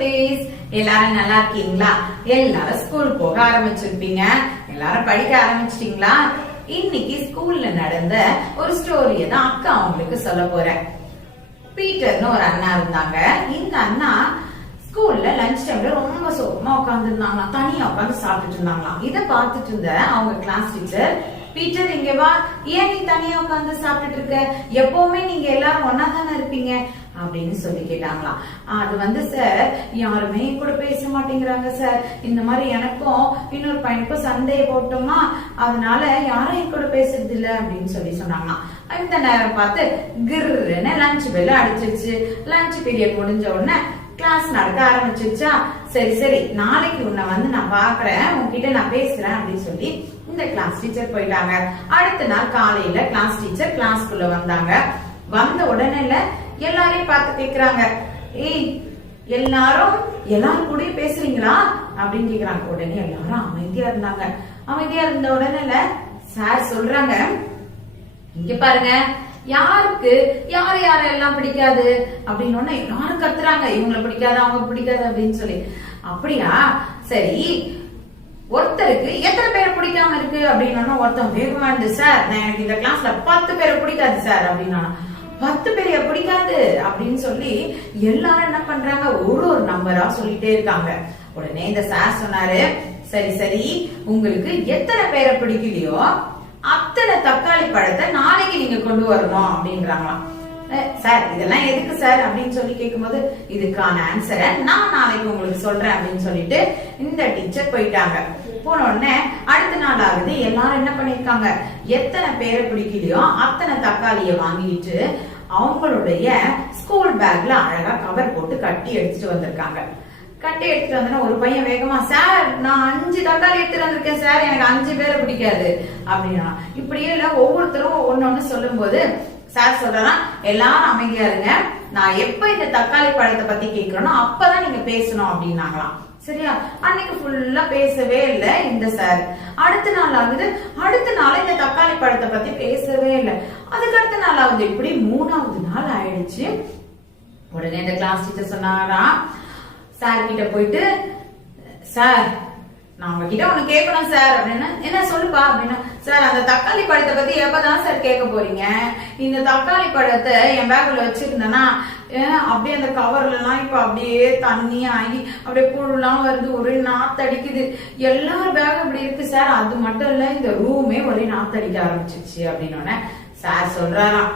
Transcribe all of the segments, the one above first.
குட்டீஸ், எல்லாரும் நல்லா இருக்கீங்களா? எல்லாரும் ஸ்கூல் போக ஆரம்பிச்சிருப்பீங்க. எல்லாரும் படிக்க ஆரம்பிச்சிட்டீங்களா? இன்னைக்கு ஸ்கூல்ல நடந்த ஒரு ஸ்டோரிய தான் அக்கா உங்களுக்கு சொல்ல போறேன். பீட்டர்னு ஒரு அண்ணா இருந்தாங்க. இந்த அண்ணா ஸ்கூல்ல லஞ்ச் டைம்ல ரொம்ப சோகமா உட்கார்ந்து இருந்தாங்களாம். தனியா உட்காந்து சாப்பிட்டுட்டு இருந்தாங்களாம். இத பாத்துட்டு இருந்த அவங்க கிளாஸ் டீச்சர், பீட்டர் இங்க வா, ஏன் நீ தனியா உட்காந்து சாப்பிட்டுட்டு இருக்க? எப்பவுமே நீங்க எல்லாரும் ஒன்னா தானே இருப்பீங்க அப்படின்னு சொல்லி கேட்டாங்களாம். அது சார், யாருமே கூட பேச மாட்டேங்கிறாங்க சார். இந்த மாதிரி எனக்கும் இன்னொரு பையனுக்கும் சண்டையை போட்டோமா, அதனால யாரும் என் கூட பேசுறது இல்ல அப்படின்னு சொல்லி சொன்னாங்களாம். இந்த நேரம் பார்த்து கிர்ன்னு லஞ்ச் பெல் அடிச்சிருச்சு. லஞ்ச் பீரியட் முடிஞ்ச உடனே கிளாஸ் நடக்க ஆரம்பிச்சிருச்சா. சரி சரி, நாளைக்கு உன்னை நான் பாக்குறேன், உன்கிட்ட நான் பேசுறேன் அப்படின்னு சொல்லி இந்த கிளாஸ் டீச்சர் போயிட்டாங்க. அடுத்த நாள் காலையில கிளாஸ் டீச்சர் கிளாஸ்க்குள்ள வந்தாங்க. வந்த உடனே எல்லாரையும் பார்த்து கேக்குறாங்க, ஏய் எல்லாரும் கூட பேசுறீங்களா அப்படின்னு கேக்குறாங்க. உடனே எல்லாரும் அமைதியா இருந்தாங்க. அமைதியா இருந்த உடனே சார் சொல்றாங்க, இங்க பாருங்க, யாருக்கு யாரெல்லாம் பிடிக்காது அப்படின்னு எல்லாரும் கத்துறாங்க. இவங்களை பிடிக்காது, அவங்க பிடிக்காது அப்படின்னு சொல்லி. அப்படியா, சரி, ஒருத்தருக்கு எத்தனை பேரை பிடிக்காம இருக்கு அப்படின்னு ஒருத்தன் வேகமா இருந்து, சார் எனக்கு இந்த கிளாஸ்ல 10 பேரை பிடிக்காது சார் அப்படின்னா. 10 பேரைய பிடிக்காது அப்படின்னு சொல்லி எல்லாரும் என்ன பண்றாங்க, ஒரு நம்பரா சொல்லிட்டே இருக்காங்க. உடனே இந்த சார் சொன்னாரு, சரி சரி, உங்களுக்கு எத்தனை பேரை பிடிக்கலையோ அத்தனை தக்காளி பழத்தை நாளைக்கு நீங்க கொண்டு வரணும் அப்படின்றாங்களாம். சார் இதெல்லாம் எதுக்கு சார் அப்படின்னு சொல்லி கேட்கும்போது, இதுக்கான ஆன்சரை நான் நாளைக்கு உங்களுக்கு சொல்றேன் அப்படின்னு சொல்லிட்டு இந்த டீச்சர் போயிட்டாங்க. போன உடனே அடுத்த நாள் ஆகுது. எல்லாரும் என்ன பண்ணிருக்காங்க, எத்தனை பேரை பிடிக்கலையோ அத்தனை தக்காளிய வாங்கிட்டு அவங்களுடைய ஸ்கூல் பேக்ல அழகா கவர் போட்டு கட்டி எடுத்துட்டு வந்திருக்காங்க. கட்டி எடுத்துட்டு வந்தோன்னா ஒரு பையன் வேகமா, சார் நான் 5 தக்காளி எடுத்துட்டு வந்திருக்கேன் சார், எனக்கு 5 பேரை பிடிக்காது அப்படின்னா. இப்படியே இல்ல, ஒவ்வொருத்தரும் ஒன்னொன்னு சொல்லும் போது சார் சொல்றான், எல்லாரும் அமைதியா இருங்க, நான் எப்ப இந்த தக்காளி பழத்தை பத்தி கேட்கிறேனோ அப்பதான் நீங்க பேசணும் அப்படின்னாங்களாம். சரியா? அன்னைக்கு ஃபுல்லா பேசவே இல்ல இந்த சார். அடுத்த நாள் ஆகுது. அடுத்த நாள் இந்த தக்காளி பழத்தை பத்தி பேசவே இல்லை. அதுக்கு அடுத்த நாள் ஆகுது. இப்படி 3வது நாள் ஆயிடுச்சு. உடனே இந்த கிளாஸ் டீச்சர் சொன்னாரா, சார் கிட்ட போயிட்டு, சார் நான் உங்ககிட்ட ஒண்ணு கேட்கணும் சார் அப்படின்னா. என்ன சொல்லுப்பா அப்படின்னா, சார் அந்த தக்காளி பழத்தை பத்தி எப்பதான் சார் கேட்க போறீங்க? இந்த தக்காளி பழத்தை என் பேக்ல வச்சிருந்தேன்னா அப்படியே அந்த கவர்ல எல்லாம் இப்ப அப்படியே தண்ணி ஆகி அப்படியே புழுலாம் வருது, ஒரே நாத்தடிக்குது. எல்லாரும் பேக் இப்படி இருக்கு சார். அது மட்டும் இல்ல, இந்த ரூமே ஒரே நாத்தடிக்க ஆரம்பிச்சிருச்சு அப்படின்னு சார் சொல்றாராம்,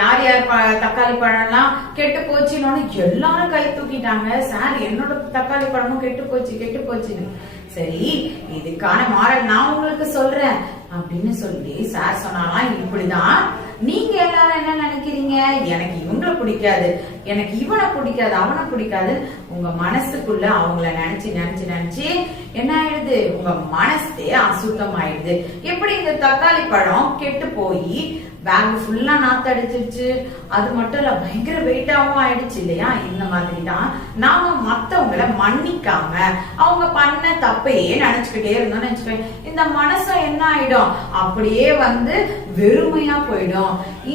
யார் யார் தக்காளி பழம்லாம் கெட்டு போச்சுன்னு எல்லாரும் கை தூக்கிட்டாங்க. சார் என்னோட தக்காளி பழமும் கெட்டு போச்சுன்னு. சரி, இதுக்கான மாடல் நான் உங்களுக்கு சொல்றேன் அப்படின்னு சொல்லி சார் சொன்னாலாம், இப்படிதான் நீங்க எல்லாரும் என்ன நினைக்கிறீங்க, எனக்கு இவங்களை பிடிக்காது, எனக்கு இவனை பிடிக்காது, அவனை பிடிக்காது, உங்க மனசுக்குள்ள அவங்கள நினைச்சு என்ன ஆயிடுது, உங்க மனசே அசுத்தம் ஆயிடுது. எப்படி இந்த தக்காளி பழம் கெட்டு போய் பேக் ஃபுல்லா நாத்தடிச்சிருச்சு, அது மட்டும் இல்ல பயங்கர வெயிட்டாவும் ஆயிடுச்சு இல்லையா? இந்த மாதிரி தான் நாம மத்தவங்களை மன்னிக்காம அவங்க பண்ண தப்பையே நினைச்சுக்கிட்டே இருந்தோம்னு வச்சுக்கோங்க, இந்த மனசம் என்ன ஆயிடும், அப்படியே வெறுமையா போயிடும்.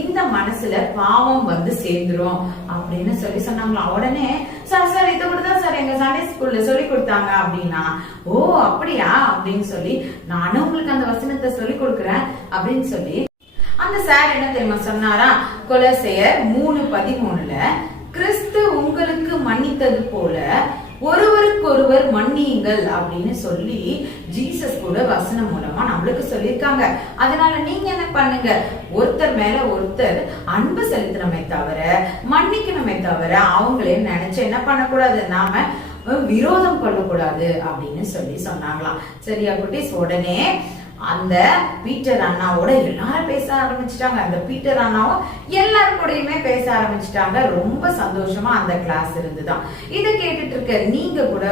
இந்த மனசுல பாவம் சேர்ந்துரும் அப்படின்னு சொல்லி சொன்னாங்களா. உடனே சார் இதை கூட தான் சார் எங்க சண்டே ஸ்கூல்ல சொல்லி கொடுத்தாங்க அப்படின்னா. ஓ அப்படியா அப்படின்னு சொல்லி, நானும் உங்களுக்கு அந்த வசனத்தை சொல்லி கொடுக்குறேன் அப்படின்னு சொல்லி அந்த சார் என்ன தெரியுமா சொன்னாரா, கொலோசையர் 3:13 கிறிஸ்து உங்களுக்கு மன்னித்தது போல ஒருவருக்கொருவர் மன்னியுங்கள் அப்படின்னு சொல்லி ஜீசஸ் கூட வசனம் மூலமா நம்மளுக்கு சொல்லியிருக்காங்க. அதனால நீங்க என்ன பண்ணுங்க, ஒருத்தர் மேல ஒருத்தர் அன்பு செலுத்தணுமே தவிர மன்னிக்கணுமே தவிர அவங்களே நினைச்சு என்ன பண்ணக்கூடாது, நாம விரோதம் கொள்ளக்கூடாது அப்படின்னு சொல்லி சொன்னாங்களாம். சரியா குட்டீஸ்? உடனே அந்த பீட்டர் அண்ணாவோட எல்லாரும் பேச ஆரம்பிச்சுட்டாங்க. அந்த பீட்டர் அண்ணாவும் எல்லாரும் கூடயுமே பேச ஆரம்பிச்சுட்டாங்க. ரொம்ப சந்தோஷமா அந்த கிளாஸ் இருந்துதான். இதை கேட்டுட்டு இருக்க நீங்க கூட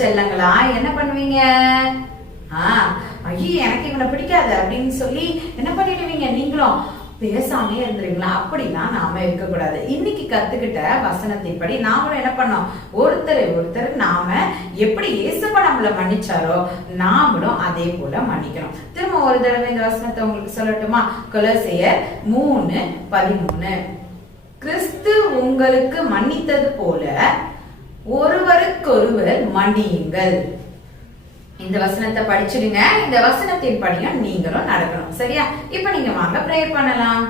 செல்லங்களா என்ன பண்ணுவீங்க, ஐயோ எனக்கு இவனை பிடிக்காது அப்படின்னு சொல்லி என்ன பண்ணிடுவீங்க, நீங்களும் பேசாமே இருந்துருங்களா? அப்படின்னா நாம இருக்க கூடாது. இன்னைக்கு கத்துக்கிட்ட வசனத்தின்படி நாமளும் என்ன பண்ணோம், ஒருத்தர் நாம எப்படி இயேசுப்பா நம்மள மன்னிச்சாரோ நாமளும் அதே போல மன்னிக்கணும். திரும்ப ஒரு தடவை இந்த வசனத்தை உங்களுக்கு சொல்லட்டுமா? கொலோசையர் 3:13 கிறிஸ்து உங்களுக்கு மன்னித்தது போல ஒருவருக்கொருவர் மன்னியுங்கள். இந்த வசனத்தை படிச்சிடுங்க. இந்த வசனத்தின் படியும் நீங்களும் நடக்கணும். சரியா? இப்ப நீங்க வாங்க பிரேயர் பண்ணலாம்.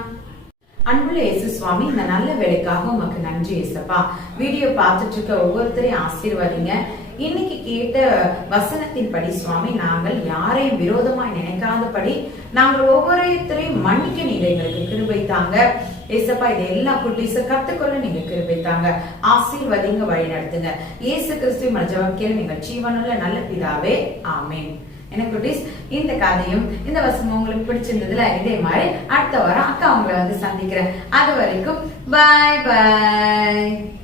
அன்புள்ள இயேசு சுவாமி, இந்த நல்ல வேலைக்காக உமக்கு நன்றி இயேசப்பா. வீடியோ பார்த்துட்டு இருக்க ஒவ்வொருத்தரையும் ஆசீர்வதிங்க. இன்னைக்கு கேட்ட வசனத்தின் படி சுவாமி, நாங்கள் யாரையும் விரோதமாய் நினைக்காதபடி நாங்கள் ஒவ்வொருத்தரையும் மன்னிக்க நீங்க எங்களுக்கு கிருபை தாங்க ஏசப்பா. இது எல்லா குட்டீஸ கத்துக்கொள்ள நீங்க கிருபை தாங்க. ஆசீர்வதிங்க, வழி நடத்துங்க. இயேசு கிறிஸ்து ஜெபம் கேளு நீங்கள் ஜீவனுள்ள நல்ல பிதாவே, ஆமென். எனக்கு குட்டீஸ், இந்த கதையும் இந்த வசனமும் உங்களுக்கு பிடிச்சிருந்ததுல இதே மாதிரி அடுத்த வாரம் அக்கா உங்களை வந்து சந்திக்கிறேன். அது வரைக்கும் பாய் பாய்.